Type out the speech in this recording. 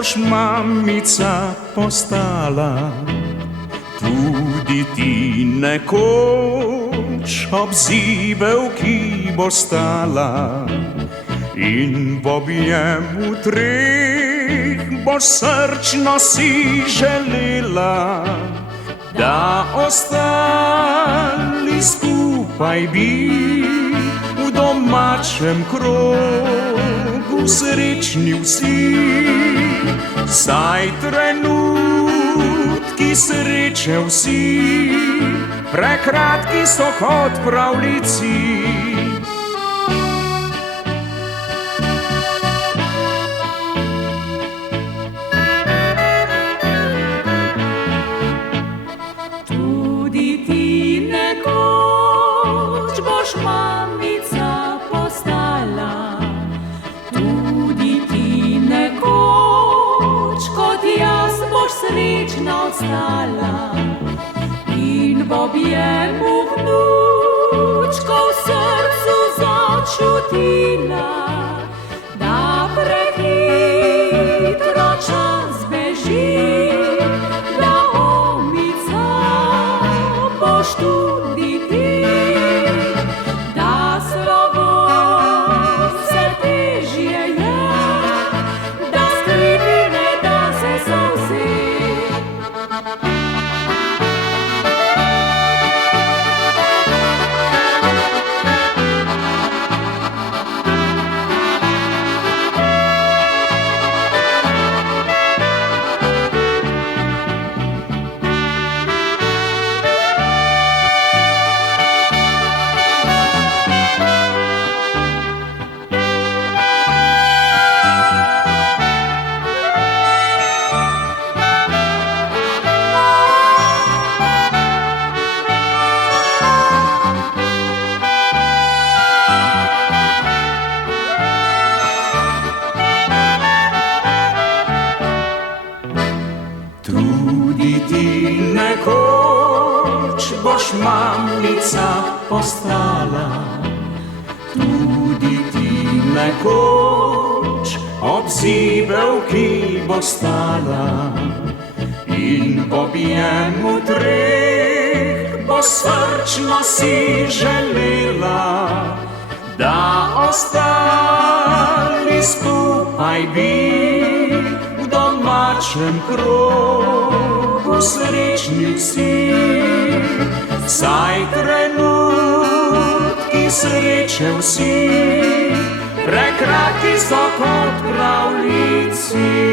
boš mamica postala, tudi ti nekoč ob zibelki boš stala. In v objemu treh boš srčno si želela, da ostali skupaj bi v domačem krogu srečni vsi. Saj trenutki sreče vsi prekratki so kot pravljici. Mamica postala, tudi ti nekoč kot jaz boš srečna ostala. In v objemu vnučkov v srcu začutila, da prehitro čas beži, da omica boš tudi ti. Tudi ti nekoč boš mamica postala, tudi ti nekoč ob zibelki boš stala. In v objemu treh boš srčno si želela, da ostali skupaj bi v domačem krogu srečni vsi. Saj trenutki sreče vsi prekratki so kot pravljici.